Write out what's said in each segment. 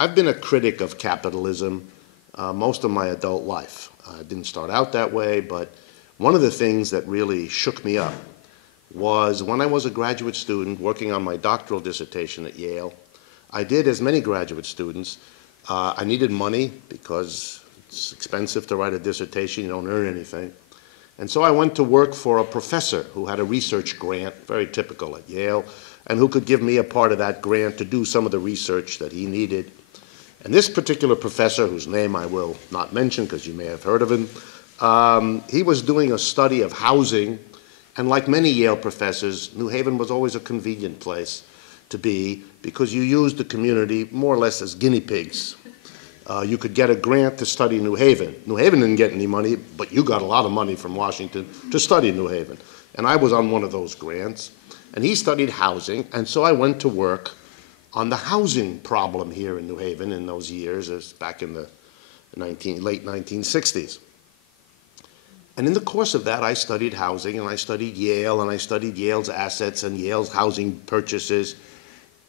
I've been a critic of capitalism most of my adult life. I didn't start out that way, but one of the things that really shook me up was when I was a graduate student working on my doctoral dissertation at Yale. I did, as many graduate students, I needed money because it's expensive to write a dissertation, you don't earn anything. And so I went to work for a professor who had a research grant, very typical at Yale, and who could give me a part of that grant to do some of the research that he needed. And this particular professor, whose name I will not mention because you may have heard of him, he was doing a study of housing, and like many Yale professors, New Haven was always a convenient place to be because you used the community more or less as guinea pigs. You could get a grant to study New Haven. New Haven didn't get any money, but you got a lot of money from Washington to study New Haven. And I was on one of those grants, and he studied housing, and so I went to work on the housing problem here in New Haven in those years, as back in the late 1960s. And in the course of that, I studied housing, and I studied Yale, and I studied Yale's assets and Yale's housing purchases.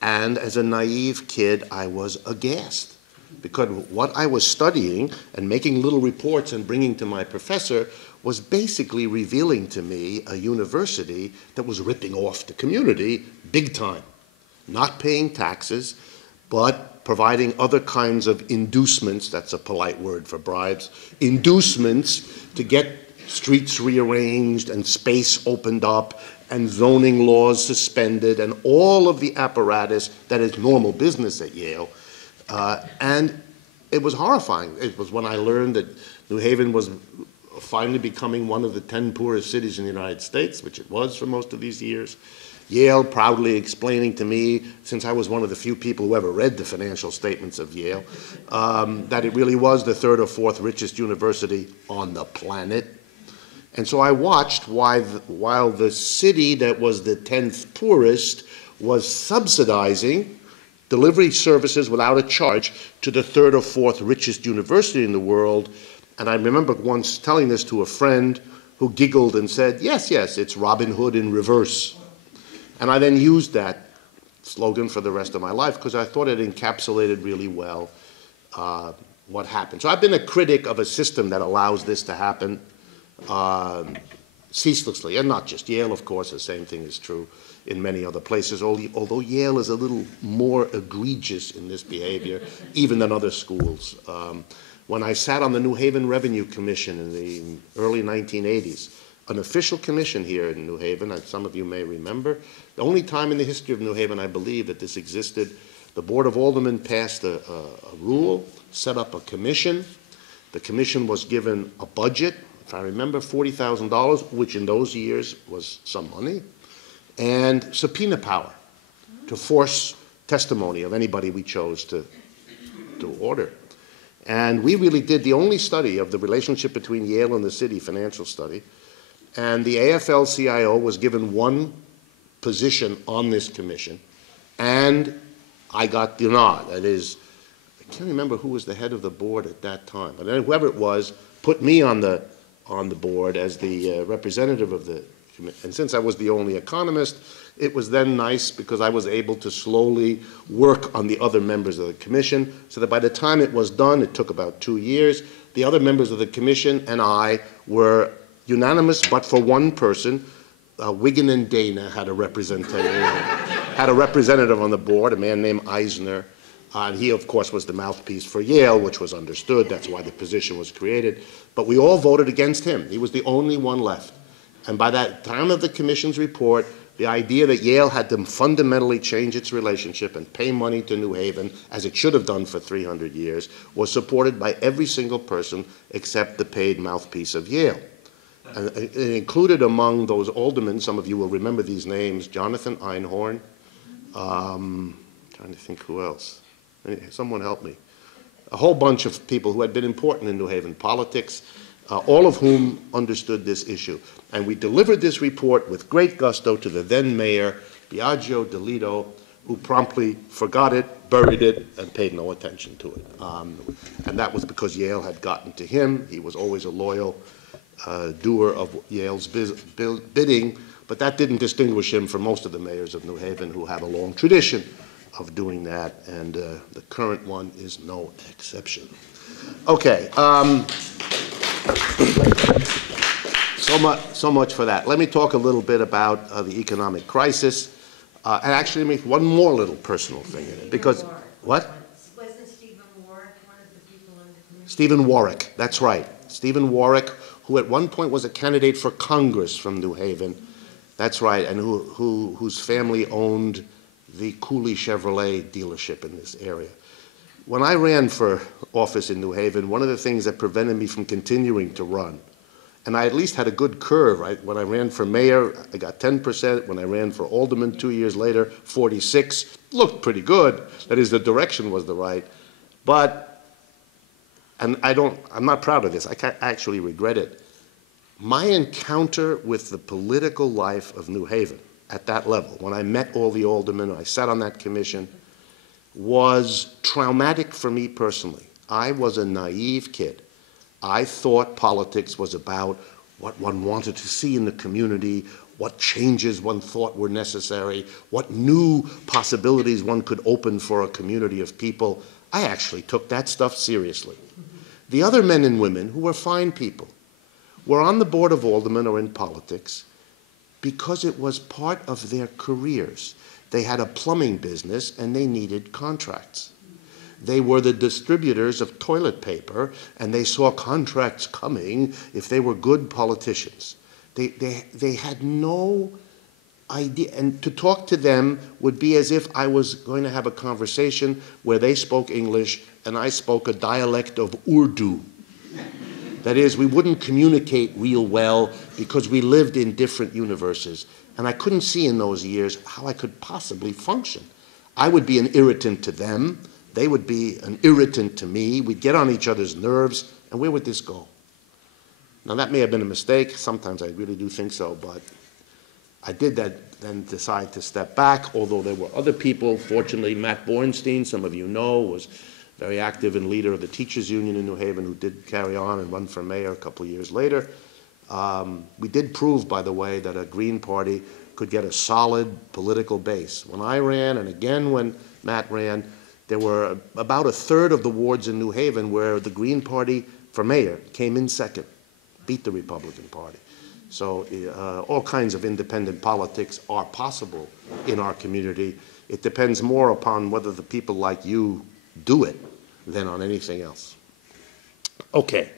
And as a naive kid, I was aghast, because what I was studying and making little reports and bringing to my professor was basically revealing to me a university that was ripping off the community big time, not paying taxes, but providing other kinds of inducements, that's a polite word for bribes, inducements to get streets rearranged and space opened up and zoning laws suspended and all of the apparatus that is normal business at Yale. And it was horrifying. It was when I learned that New Haven was finally becoming one of the 10 poorest cities in the United States, which it was for most of these years. Yale proudly explaining to me, since I was one of the few people who ever read the financial statements of Yale, that it really was the third or fourth richest university on the planet. And so I watched while the city that was the 10th poorest was subsidizing delivery services without a charge to the third or fourth richest university in the world. And I remember once telling this to a friend who giggled and said, yes, yes, it's Robin Hood in reverse. And I then used that slogan for the rest of my life because I thought it encapsulated really well what happened. So I've been a critic of a system that allows this to happen ceaselessly, and not just Yale, of course. The same thing is true in many other places, although Yale is a little more egregious in this behavior, even than other schools. When I sat on the New Haven Revenue Commission in the early 1980s, an official commission here in New Haven, and some of you may remember, the only time in the history of New Haven, I believe, that this existed, the Board of Aldermen passed a rule, set up a commission. The commission was given a budget, if I remember, $40,000, which in those years was some money, and subpoena power to force testimony of anybody we chose to order. And we really did the only study of the relationship between Yale and the city, financial study, and the AFL-CIO was given one position on this commission, and I got the nod. That is, I can't remember who was the head of the board at that time, but whoever it was put me on the board as the representative of the commission. And since I was the only economist, it was then nice because I was able to slowly work on the other members of the commission, so that by the time it was done, it took about 2 years, the other members of the commission and I were unanimous, but for one person. Wigan and Dana had a representative on the board, a man named Eisner. And he, of course, was the mouthpiece for Yale, which was understood. That's why the position was created. But we all voted against him. He was the only one left. And by that time of the commission's report, the idea that Yale had to fundamentally change its relationship and pay money to New Haven, as it should have done for 300 years, was supported by every single person except the paid mouthpiece of Yale. And it included among those aldermen, some of you will remember these names, Jonathan Einhorn, trying to think who else. Someone help me. A whole bunch of people who had been important in New Haven politics, all of whom understood this issue. And we delivered this report with great gusto to the then mayor, Biagio Delito, who promptly forgot it, buried it, and paid no attention to it. And that was because Yale had gotten to him. He was always a loyal doer of Yale's bidding, but that didn't distinguish him from most of the mayors of New Haven who have a long tradition of doing that, and the current one is no exception. Okay, so much for that. Let me talk a little bit about the economic crisis, and actually make one more little personal thing in it, because, what? Wasn't Stephen Warwick one of the people in the community? Stephen Warwick, that's right. Stephen Warwick, who at one point was a candidate for Congress from New Haven, that's right, and whose family owned the Cooley Chevrolet dealership in this area. When I ran for office in New Haven, one of the things that prevented me from continuing to run, and I at least had a good curve, right? When I ran for mayor, I got 10%. When I ran for alderman 2 years later, 46. Looked pretty good. That is, the direction was the right. But, and I'm not proud of this. I can't actually regret it. My encounter with the political life of New Haven at that level, when I met all the aldermen, I sat on that commission, was traumatic for me personally. I was a naive kid. I thought politics was about what one wanted to see in the community, what changes one thought were necessary, what new possibilities one could open for a community of people. I actually took that stuff seriously. The other men and women, who were fine people, were on the board of aldermen or in politics because it was part of their careers. They had a plumbing business and they needed contracts. They were the distributors of toilet paper, and they saw contracts coming if they were good politicians. They had no idea, and to talk to them would be as if I was going to have a conversation where they spoke English and I spoke a dialect of Urdu. That is, we wouldn't communicate real well because we lived in different universes, and I couldn't see in those years how I could possibly function. I would be an irritant to them. They would be an irritant to me. We'd get on each other's nerves, and where would this go? Now, that may have been a mistake. Sometimes I really do think so, but I did then decide to step back, although there were other people. Fortunately, Matt Bornstein, some of you know, was very active and leader of the teachers union in New Haven, who did carry on and run for mayor a couple of years later. We did prove, by the way, that a Green Party could get a solid political base. When I ran, and again when Matt ran, there were about a third of the wards in New Haven where the Green Party for mayor came in second, beat the Republican Party. So all kinds of independent politics are possible in our community. It depends more upon whether the people like you do it than on anything else. Okay.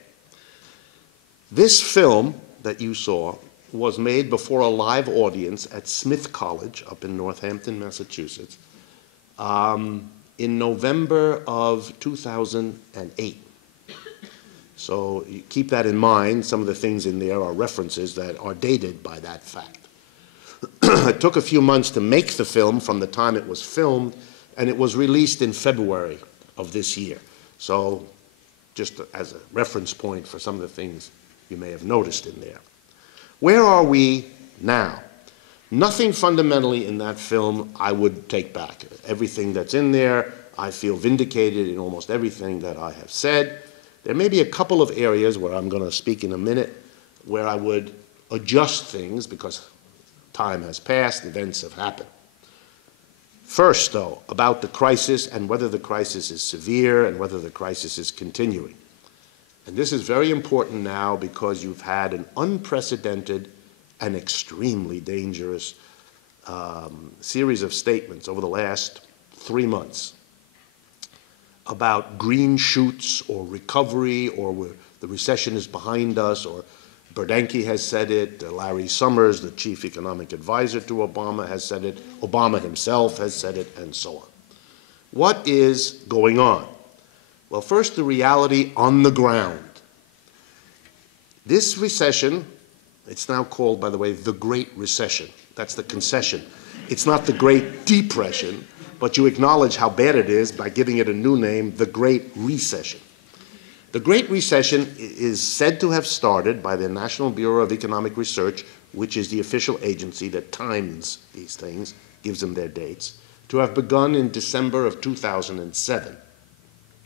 This film that you saw was made before a live audience at Smith College up in Northampton, Massachusetts, in November of 2008. So you keep that in mind. Some of the things in there are references that are dated by that fact. It took a few months to make the film from the time it was filmed, and it was released in February of this year. So just as a reference point for some of the things you may have noticed in there. Where are we now? Nothing fundamentally in that film I would take back. Everything that's in there, I feel vindicated in almost everything that I have said. There may be a couple of areas where I'm going to speak in a minute where I would adjust things because time has passed, events have happened. First, though, about the crisis and whether the crisis is severe and whether the crisis is continuing. And this is very important now because you've had an unprecedented and extremely dangerous series of statements over the last 3 months about green shoots or recovery or where the recession is behind us, or Bernanke has said it, Larry Summers, the chief economic advisor to Obama, has said it, Obama himself has said it, and so on. What is going on? Well, first, the reality on the ground. This recession, it's now called, by the way, the Great Recession. That's the concession. It's not the Great Depression, but you acknowledge how bad it is by giving it a new name, the Great Recession. The Great Recession is said to have started by the National Bureau of Economic Research, which is the official agency that times these things, gives them their dates, to have begun in December of 2007.